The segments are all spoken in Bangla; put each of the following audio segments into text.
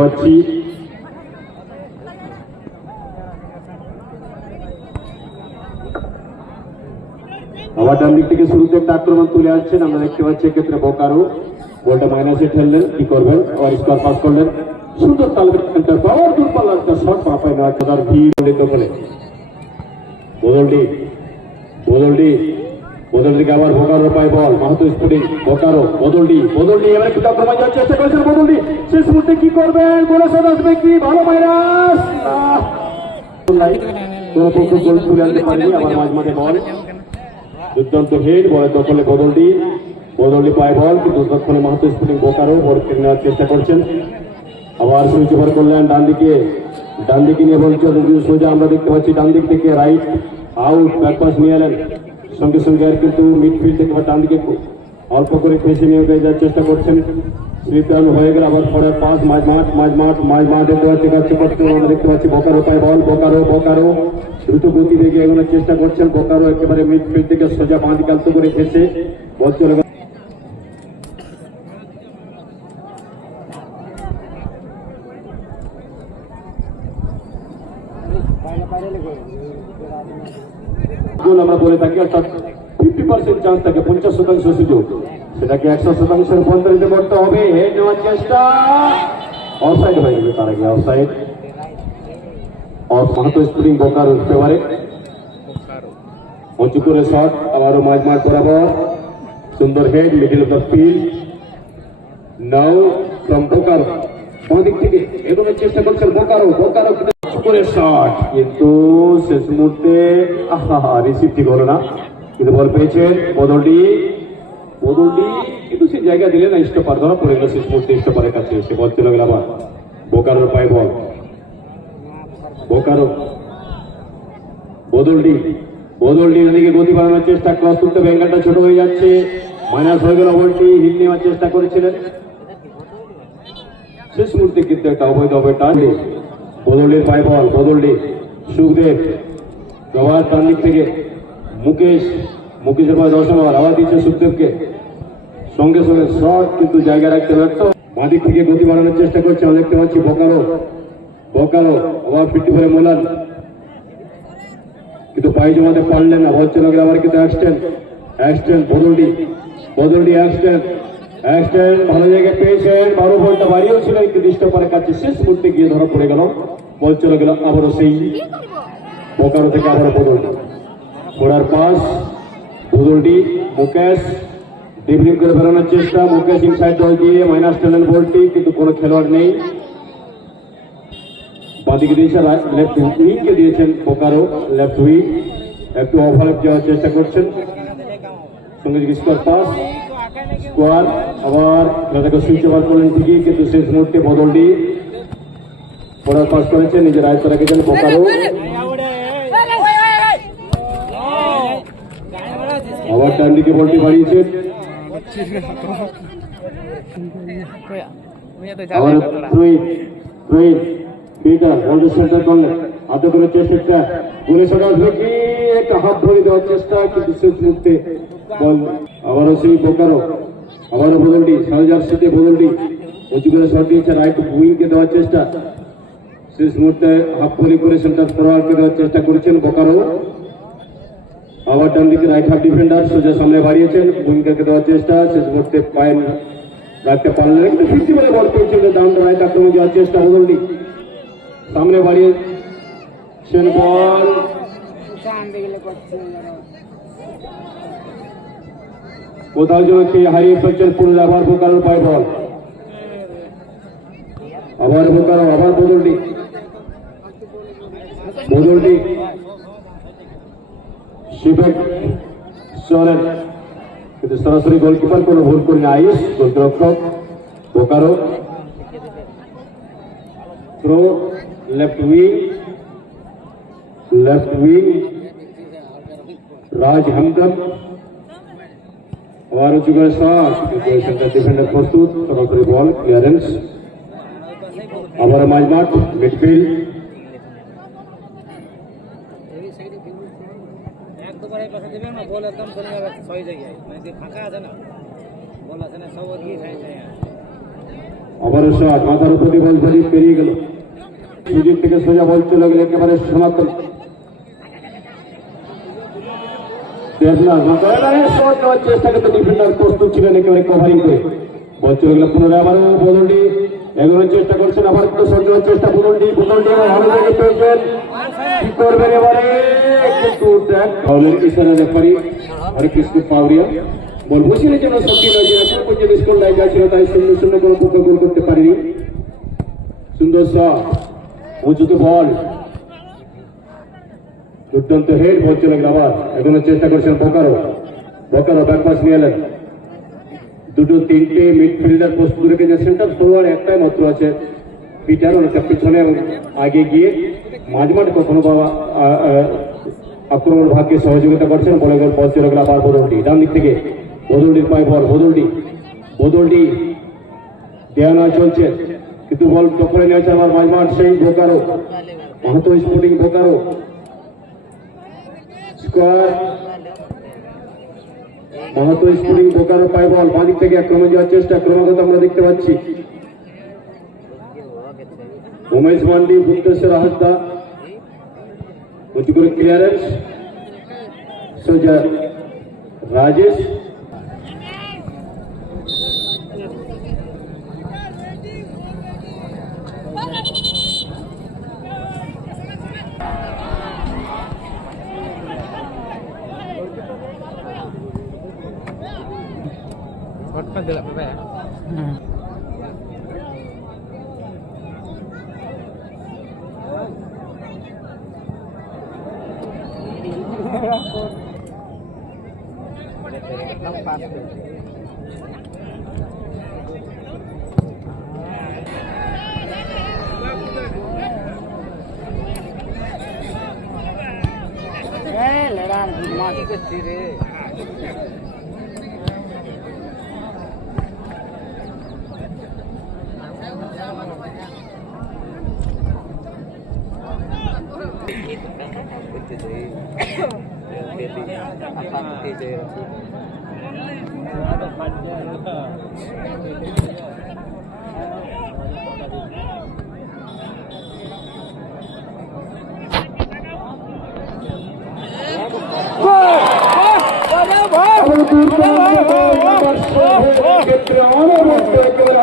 পাচ্ছি। আবার ডান দিক থেকে শুরুতে একটা আক্রমণ তুলে আসছেন, আমরা দেখতে পাচ্ছি এক্ষেত্রে বোকারো বলটা মাইনাসে ঠেললেন, কি করবেন, আবার স্কোয়ার পাস করলেন, সুন্দর তালবের পাওয়ার দূরপাল্লার একটা শট পাপায় নয় তার ভিড় দখলে। বদলটিকে আবার বোকারো পায় বল, মাহাতো স্পোর্টিং, বোকারো, বদলটি এবার একটু আক্রমণ যাওয়ার চেষ্টা করেছেন বদলটি, শেষ মুহূর্তে কি করবেন, গোলে শট আসবে কি, ভালো মাইনাস, কোন পক্ষ গোল তুলে আনতে পারেনি। আবার মাঝ মাঠে বল, দুর্দান্ত হেড, বলের দখলে বদলটি পায় বল, কিন্তু তৎক্ষণে মাহাতো স্পোর্টিং বোকারো বল কেড়ে নেওয়ার চেষ্টা করছেন। আবার সুইচ ওভার করলেন ডান দিকে নিয়ে বলছে সোজা, আমরা দেখতে পাচ্ছি ডান দিক থেকে রাইট আউট, ব্যাকপাস নিয়ে এলেন, সঙ্গে সঙ্গে আর কিন্তু মিডফিল্ড থেকে ডান দিকে অল্প করে ফেসে নিয়ে যাওয়ার চেষ্টা করছেন। স্লিপ হয়ে গেল, আবার পরের পাস মাঝ মাঠে দেওয়ার চেষ্টা করছেন, আমরা দেখতে পাচ্ছি বোকারো পায় বল, বোকারো দ্রুত গতি বেগে এগোনোর চেষ্টা করছেন। বোকারো একেবারে মিডফিল্ড থেকে সোজা বাঁ দিকে আলতো করে ফেসে বল চলে গেল। আমরা বলে থাকি অর্থাৎ 50% চান্স থাকে, 50% সুযোগ, সেটাকে 100% রূপান্তরিত করতে হবে। হেড নেওয়ার চেষ্টা, অফসাইড হয়ে যাবে, তার আগে অফসাইড। মাহাতো স্প্রিং বোকারো ফেভারে উঁচু করে শট, আবারও মাঝ মাঠ বরাবর সুন্দর head, middle of the field, now from Bokaro, বাঁ দিক থেকে এগোনোর চেষ্টা করছেন বোকারো করে শট, কিন্তু শেষ মুহূর্তে রিসিভ ঠিক হলো না, কিন্তু বল পেয়েছেন বদলটি কিন্তু সেই জায়গা দিলে না, স্টপার ধরা পড়ে গেল শেষ মুহূর্তে, স্টপারের কাছে এসে বল চলে গেল। আবার বোকারোর পায় বল, বদলটি এদিকে গতি বাড়ানোর চেষ্টা, ক্রস তুলতে ব্যাঙ্গারটা ছোট হয়ে যাচ্ছে, মাইনাস হয়ে গেল, বলটি হিট নেওয়ার চেষ্টা করেছিলেন, শেষ মুহূর্তে কিন্তু একটা অবৈধ টান। বদলটির পায় বল, সুখদেব আবার ডান দিক থেকে মুকেশের পরে 10 ওভার আবার দিচ্ছে সুখদেবকে, সঙ্গে সঙ্গে শট, কিন্তু জায়গা রাখতে ব্যর্থ। বাঁ দিক থেকে গতি বাড়ানোর চেষ্টা করছে, আমরা দেখতে পাচ্ছি বোকারো আবার ফিরতে পারে মোলান, কিন্তু পায়ে জমাতে পারলেন না, বল চলে গেল। আবার কিন্তু অ্যাক্সটেন বদলটি অ্যাক্সটেন ভালো জায়গায় পেয়েছেন, 12 বলটা বাড়িয়েও ছিল, কিন্তু স্টপারের কাছে শেষ মুহূর্তে গিয়ে ধরা পড়ে গেল, বল চলে গেল। আবারও সেই বোকারো থেকে আবারও ঘোড়ার পাস, মুকেশ ডিবলিং করে বেরোনোর চেষ্টা, মুকেশ ইনসাইড দল দিয়ে মাইনাস টেলেন বলটি, কিন্তু কোনো খেলোয়াড় নেই। বাঁদিকে দিয়েছেন, লেফট উইংকে দিয়েছেন বোকারো, লেফট উইং একটু ওভারল্যাপ যাওয়ার চেষ্টা করছেন, সঙ্গে স্কোয়ার পাস, আবার খেলাটাকে সুইচ ওভার করলেন ঠিকই, কিন্তু শেষ মুহূর্তে বদলটি ঘোড়ার পাস করেছেন, নিজের আয়ত্ত রেখেছেন বোকারো। আবার ডান দিকে বলটি বাড়িয়েছেন, আবার সেন্টার করলেন, হাতে করে চেষ্টা, গোলে শট আসবে কি, একটা হাত ধরে দেওয়ার চেষ্টা, কিন্তু শেষ মুহূর্তে বল। আবারও সেই বোকারো, আবারও বদলটি, সালজার্সিতে বদলটি উঁচু করে শট দিয়েছে, রাইট উইংকে দেওয়ার চেষ্টা, শেষ মুহূর্তে হাফ ভলি করে সেন্টার ফরওয়ার্ডকে দেওয়ার চেষ্টা করেছেন বোকারো। আবার ডান দিকে রাইট হাফ ডিফেন্ডার সোজা সামনে বাড়িয়েছেন, উইঙ্গারকে দেওয়ার চেষ্টা, শেষ মুহূর্তে পায়ে রাখতে পারলেন, কিন্তু 50 বলে বল পেয়েছিল, ডাউন রাইট আক্রমণ যাওয়ার চেষ্টা, বদলটি সামনে বাড়িয়েছেন বল, কোথাও যেন হারিয়ে ফেলছেন পুরুষ। আবার বোকারোর পায় বল, আবার বোকারো, আবার বদলটি শিবেক সোরেন, কিন্তু সরাসরি গোলকিপার কোনো ভুল করেনি, আয়ুষ গোলরক্ষক বোকারো। থ্রো লেফট উইং রাজ হামদম, আবার উঁচু করে শট, সেন্টার ডিফেন্ডার প্রস্তুত, সরাসরি বল ক্লিয়ারেন্স। আবার মাঝ মাঠ মিডফিল্ড, আবারও শট, মাথার উপর দিয়ে বল পেরিয়ে গেল। সুজিত থেকে সোজা বল চলে গেল একেবারে সনাতন দেবনাথ শট নেওয়ার চেষ্টা করতে ডিফেন্ডার প্রস্তুত ছিলেন একেবারে কভারিং করে। বল চলে গেল পুনরায় আবারও বদলটি এগোনোর চেষ্টা করছেন, আবার একটু শট নেওয়ার চেষ্টা বদলটি ভালো জায়গায় পেয়েছেন, কি করবেন এবারে কিন্তু ফাউলের ইশারা রেফারি হরিকৃষ্ণ পাউরিয়া। বল বসিয়ে যেন সত্যি নয় যে এখন পর্যন্ত স্কোর লাইন যাচ্ছিল তাই 0-0 কোনো পক্ষ গোল করতে পারেনি। সুন্দর শট, উঁচুতে বল, দুর্দান্ত হেড, বল চলে গেল আবার এগোনোর চেষ্টা করছেন বোকারো ব্যাকপাস নিয়ে এলেন। দুটো তিনটে মিডফিল্ডার প্রস্তুত রেখেছে, সেন্টার ফরওয়ার্ড একটাই মাত্র আছে পিটার, অনেকটা পিছনে আগে গিয়ে মাঝমাঠে কখনো বাবা আক্রমণ ভাগকে সহযোগিতা করছেন। বলে গেল বল চলে গেল আবার বদলটি ডান দিক থেকে, বদলটির পায়ে বল, বদলটি দেওয়া চলছে কিন্তু বল দখলে নিয়েছে আবার মাঝমাঠ সেই Bokaro, Mahato sporting Bokaro square, Mahato sporting Bokaro পায়ে বল, বাঁ দিক থেকে আক্রমণ যাওয়ার চেষ্টা ক্রমাগত আমরা দেখতে পাচ্ছি। উমেশ মান্ডি, বুদ্ধেশ্বর হাসদা করে ক্লিয়ারেন্স, সোজা রাজেশ,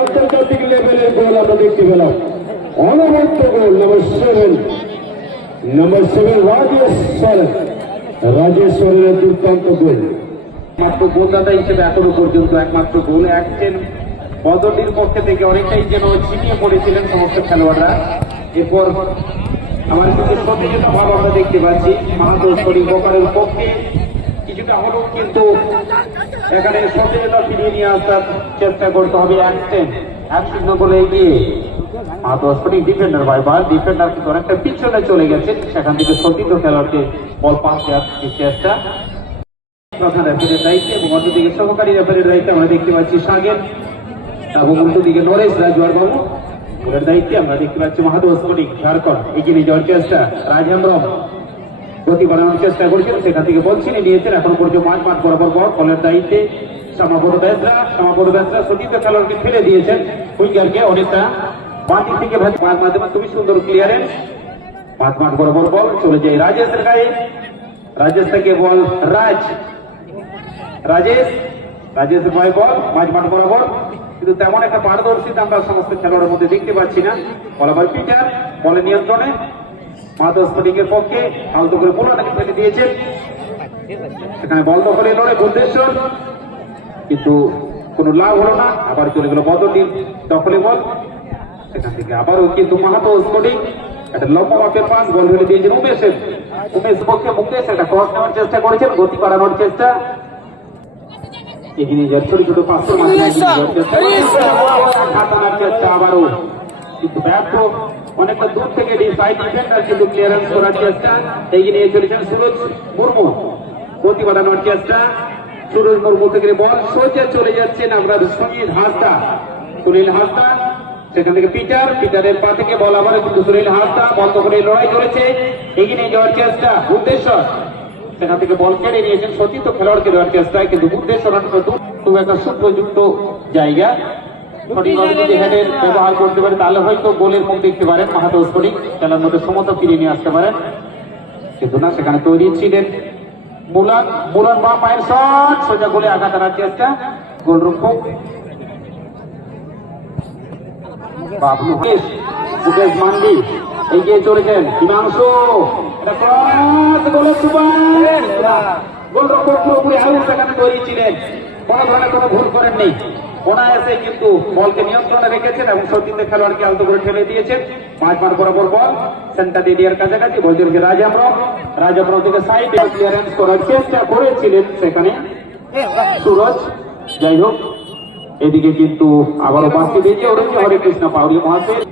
আন্তর্জাতিক লেভেলের গোল আমরা দেখতে পেলাম। অনবদ্য গোল নম্বর 7 রাজেশ্বরের দুর্দান্ত গোল। মাত্র গোলদাতা হিসেবে এখনো পর্যন্ত একমাত্র গোল একজন বদলির পক্ষে থেকে অনেকটাই যেন ছিটিয়ে পড়েছিলেন সমস্ত খেলোয়াড়রা। এরপর আমার কিন্তু প্রতিযোগিতা ভাব আমরা দেখতে পাচ্ছি মাহাতো শরীর বোকারের পক্ষে কিছুটা হলেও কিন্তু এখানে সচেতনতা ফিরিয়ে নিয়ে আসার চেষ্টা করতে হবে। 1-0 গোলে এগিয়ে মাহাতো শরীর ডিফেন্ডার বাইবার ডিফেন্ডার কিন্তু অনেকটা পিছনে চলে গেছে, সেখান থেকে সতীর্থ খেলোয়াড়কে বল পাস দেওয়ার চেষ্টা প্রধান রেফারির দায়িত্বে এবং অন্যদিকে সহকারী রেফারির দায়িত্বে আমরা দেখতে পাচ্ছি সাগের এবং অন্যদিকে নরেশ রাজওয়ার বাবু ওদের দায়িত্বে আমরা দেখতে পাচ্ছি মাহাতো স্পোর্টিং ঝাড়খণ্ড এগিয়ে নিয়ে যাওয়ার চেষ্টা। রাজেন্দ্রম গতি বাড়ানোর চেষ্টা করছেন, সেখান থেকে বল ছিনে নিয়েছেন, এখন পর্যন্ত মাঠ বরাবর বলের দায়িত্বে শ্যামাপদ বেসরা সতীর্থ খেলোয়াড়কে ফেলে দিয়েছেন উইঙ্গারকে অনেকটা বাঁ দিক থেকে মাধ্যমে খুবই সুন্দর ক্লিয়ারেন্স, মাঠ বরাবর বল চলে যায় রাজেশের গায়ে, রাজেশ থেকে বল রাজেশের পায়ে বল মাঠ বরাবর, কিন্তু তেমন একটা পারদর্শিতা আমরা সমস্ত খেলোয়াড়ের মধ্যে দেখতে পাচ্ছি না। বলাবার পিটার বলের নিয়ন্ত্রণে মাহাতো স্পোর্টিং এর পক্ষে আলতো করে পুরানাকে ফেলে দিয়েছেন, সেখানে বল দখলে লড়ে বুদ্ধেশ্বর কিন্তু কোনো লাভ হলো না, আবার চলে গেল বদলির দখলে বল, সেখান থেকে আবারও কিন্তু মাহাতো স্পোর্টিং একটা লম্বা মাপের পাস বল ফেলে দিয়েছেন উমেশ পক্ষে মুকেশ একটা ক্রস নেওয়ার চেষ্টা করেছেন, গতি বাড়ানোর চেষ্টা এগিয়ে যাওয়ার ছোট ছোট পাঁচশোর মাধ্যমে চেষ্টা আবারও কিন্তু ব্যর্থ, অনেকটা দূর থেকে ডিফেন্ডার কিন্তু ক্লিয়ারেন্স করার চেষ্টা এগিয়ে নিয়ে চলেছেন সুরজ মুর্মু, গতি বাড়ানোর চেষ্টা সুরজ মুর্মু থেকে বল সোজা চলে যাচ্ছেন আপনার সুনীল হাসদা, সেখান থেকে পিটারের পা থেকে বল আবার কিন্তু সুনীল হাসদা বল করে লড়াই করেছে, এগিয়ে নিয়ে যাওয়ার চেষ্টা বুদ্ধেশ্বর, সেখান থেকে বল কেড়ে নিয়েছেন সতীর্থ খেলোয়াড়কে দেওয়ার চেষ্টায় কিন্তু বুদ্ধেশ্বর খুব একটা সুপ্রযুক্ত জায়গা সঠিকভাবে যদি হেডের ব্যবহার করতে পারে তাহলে হয়তো গোলের মুখ দেখতে পারেন মাহাতো স্ফটিক, খেলার মধ্যে সমতা ফিরিয়ে নিয়ে আসতে পারেন, কিন্তু না, সেখানে তৈরি ছিলেন মুলান বা পায়ের শট, সোজা গোলে আঘাত আনার চেষ্টা, গোলরক্ষক বাবলু মুকেশ মান্ডি এগিয়ে চলেছেন, হিমাংশু গোলরক্ষক পুরোপুরি আউট, সেখানে তৈরি ছিলেন, কোন ধরনের কোনো ভুল করেননি, অনায়াসে কিন্তু বলকে নিয়ন্ত্রণে রেখেছেন এবং সতীর্থ খেলোয়াড়কে আলতো করে ঠেলে দিয়েছেন। 5 বার বরাবর বল সেন্টার এরিয়ার কাছাকাছি, বলতে রাজামরাও থেকে সাইডে ক্লিয়ারেন্স করার চেষ্টা করেছিলেন সেখানে সুরজ। যাই হোক, এদিকে কিন্তু আবারও বাঁচিয়ে দিয়েছে ওরেঞ্জ হরেকৃষ্ণ পাউরি মহাশয়,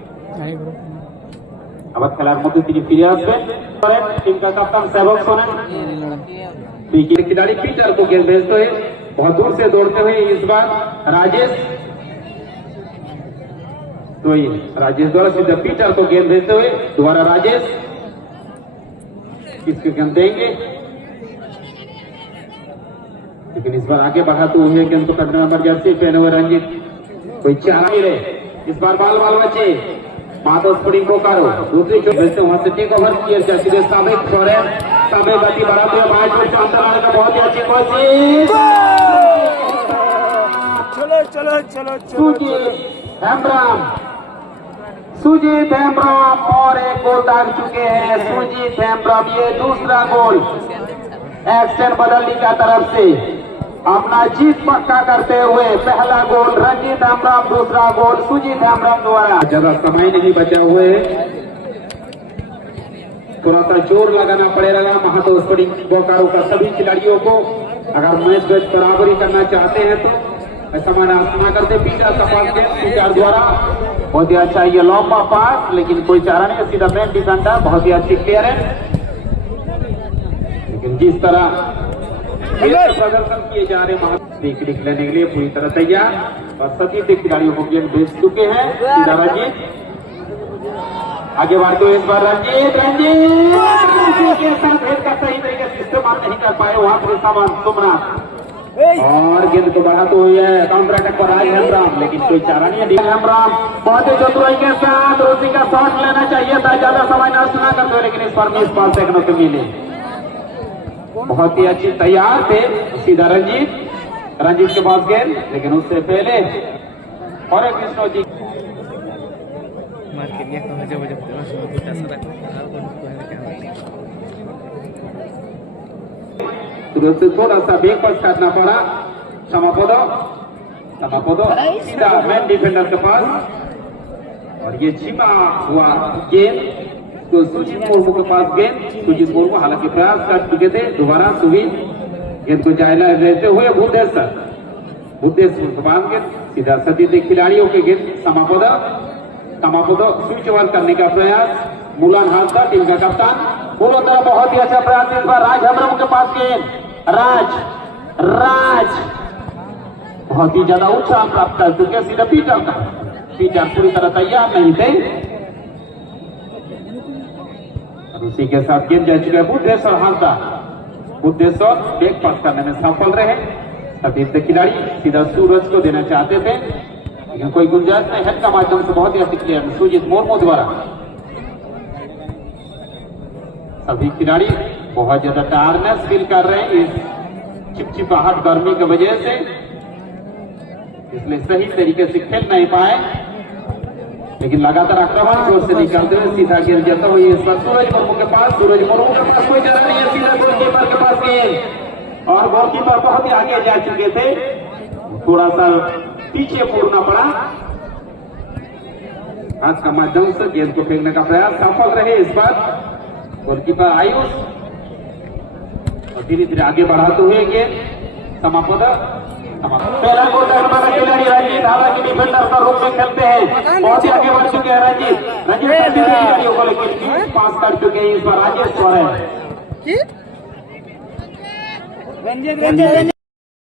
আবার খেলার মধ্যে তিনি ফিরে আসবেন। टीम का कप्तान सेवक सोनन खिलाड़ी पीटर को गेंद भेजते हुए बहुत दूर से दौड़ते हुए इस बार राजेश द्वारा सीधा पीटर को गेंद भेजते हुए दोबारा राजेश किसके गेंद देंगे, लेकिन इस बार आगे बढ़ाते हुए गेंद को पकड़ने नंबर जर्सी पहने हुए रंजीत, कोई चारा नहीं रहे, इस बार बाल बचे माधव स्फटिक बोकारो दूसरी चोट भेजते वहां से टेक ओवर किया सीधे साबिक सोरेन साबिक गति बढ़ाते हुए बाहर छोड़ अंतराल का बहुत ही अच्छी कोशिश, चलो सुजीत हेम्ब्रम और एक गोल दाग चुके हैं सुजीत हेम्ब्रम, ये दूसरा गोल एक्शन बदलने का तरफ से अपना जीत पक्का करते हुए पहला गोल रंजीत हेम्ब्रम, दूसरा गोल सुजीत हेम्ब्रम द्वारा। ज्यादा समय नहीं बचा हुए, थोड़ा सा जोर लगाना पड़ेगा महातो स्फटिक बोकारो का सभी खिलाड़ियों को, अगर मैच बराबरी करना चाहते हैं तो ऐसा माना करते। पीटर द्वारा बहुत ही अच्छा ये लंबा पास, लेकिन कोई चारा नहीं, सीधा मेन डिफेंडर, बहुत ही अच्छी क्लियर है, लेकिन जिस तरह प्रदर्शन किए जा रहे महादेव लेने के लिए पूरी तरह तैयार और सभी से खिलाड़ियों को गेंद भेज चुके हैं। सीधा रंजीत आगे बढ़ते हुए इस बार रंजीत के साथ भेद का सही तरीके से इस्तेमाल नहीं कर पाए वहां पर सामान सोमनाथ और गेंद को बढ़ाते हुए काउंटर अटैक पर राज हेम्ब्रम, लेकिन कोई चारा नहीं है। हेम्ब्रम बहुत ही चतुराई के साथ रोसी का शॉट लेना चाहिए था, ज्यादा समय नष्ट न करते, लेकिन इस पर मिस बॉल देखने को मिले, बहुत ही अच्छी तैयार थे। सीधा रंजीत के पास गेंद, लेकिन उससे पहले और एक कृष्ण जी तुरंत से थोड़ा सा बेग पास करना पड़ा, समापदो सीधा मैन डिफेंडर के पास और ये छिपा हुआ गेंद तो सुजीत मुर्मू के पास गेंद, सुजीत मुर्मू हालांकि प्रयास कर चुके थे, दोबारा सुजीत गेंद को जायला लेते हुए बुद्धेश्वर के पास गेंद, सीधा सतीर्थ खिलाड़ियों के गेंद, समापदो स्विच ओवर करने का प्रयास, मुलान हालता टीम का कप्तान, पूर्व तरफ बहुत ही अच्छा प्रयास, इस बार राज हेम्ब्रम के पास गेंद, राज बहुत ही ज्यादा ऊंचा प्राप्त कर चुके, सीधा पीटर पूरी तरह तैयार नहीं थे, उसी के साथ गेंद जा चुका है बुद्धेश्वर हालता, बुद्धेश्वर बैक पास करने में सफल रहे, सतीर्थ खिलाड़ी सीधा सूरज को देना चाहते थे, लेकिन कोई गुंजाइश नहीं, हेड का माध्यम से बहुत ही अच्छी क्लियर सुजीत मुर्मू द्वारा। सभी खिलाड़ी बहुत ज्यादा टायर्डनेस फील कर रहे हैं इस चिपचिपाहट गर्मी की वजह से, इसलिए सही तरीके से खेल नहीं पाए, लेकिन लगातार आक्रमण जोर से निकालते हुए सीधा गेंद जाता हुआ इस बार सूरज मुर्मू के पास कोई जगह नहीं है, सीधा गोलकीपर के पास गेंद और गोलकीपर बहुत ही आगे जा चुके थे, थोड़ा सा पीछे मुड़ना पड़ा, हाथ का माध्यम से गेंद को फेंकने का प्रयास सफल रहे इस बार गोलकीपर आयुष और धीरे धीरे आगे बढ़ाते हुए गेंद समापद। पहला गोल हमारा खिलाड़ी रंजीत हालांकि डिफेंडर का रूप में खेलते हैं, बहुत ही आगे बढ़ चुके हैं रंजीत खिलाड़ियों को, लेकिन पास कर चुके हैं इस बार राजेश सोरेन।